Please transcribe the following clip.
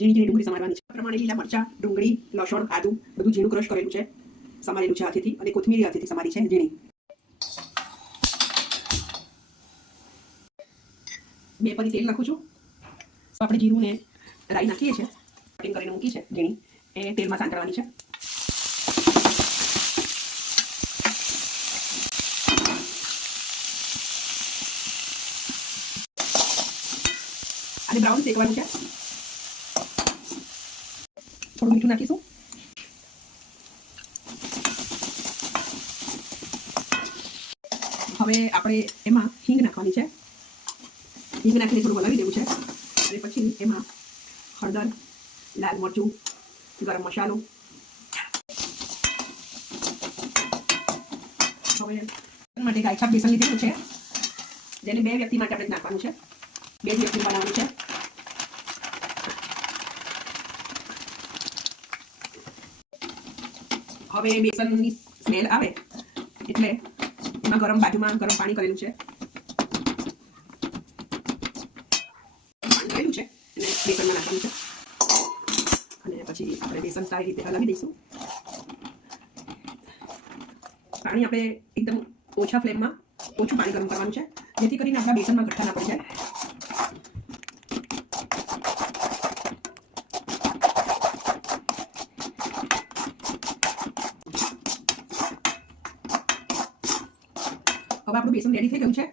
ઝીણી ઝીણી ડુંગળી સમારવાની છે. પ્રમાણે લીલા મરચાં, ડુંગળી, લસણ, આદુ બધું ઝીણું ક્રશ કરેલું છે, સમારેલું છે હાથેથી, અને કોથમીર હાથેથી સમારી છે ઝીણી. 2 પરી તેલ નાખું છું. આપણે જીરું ને રાઈ નાખીએ છીએ, કટિંગ કરીને મૂકી છે ઝીણી, એ તેલમાં સાંતળવાની છે. અને બ્રાઉન શેકવાનું છે. થોડું મીઠું નાખીશું. હવે આપણે એમાં હિંગ નાખવાની છે. હિંગ નાખીને થોડું હલાવી દેવું છે. અને પછી એમાં હળદર, લાલ મરચું, ગરમ મસાલો. હવે માટે ગાયછાપ બેસન લીધેલું છે, જેને 2 વ્યક્તિ માટે આપણે નાખવાનું છે. 2 વ્યક્તિ બનાવવાનું છે. હવે બેસનની સ્મેલ આવે એટલે એમાં બાજુમાં ગરમ પાણી કરેલું છે, પાણી કરેલું છે અને બેસનમાં નાખવાનું છે. અને પછી આપણે બેસન સારી રીતે હલાવી દઈશું. પાણી આપણે એકદમ ઓછા ફ્લેમમાં ઓછું પાણી ગરમ કરવાનું છે, જેથી કરીને આપણા બેસનમાં ગઠ્ઠા ના પડી જાય. હવે આપણું બેસન રેડી થઈ ગયું છે.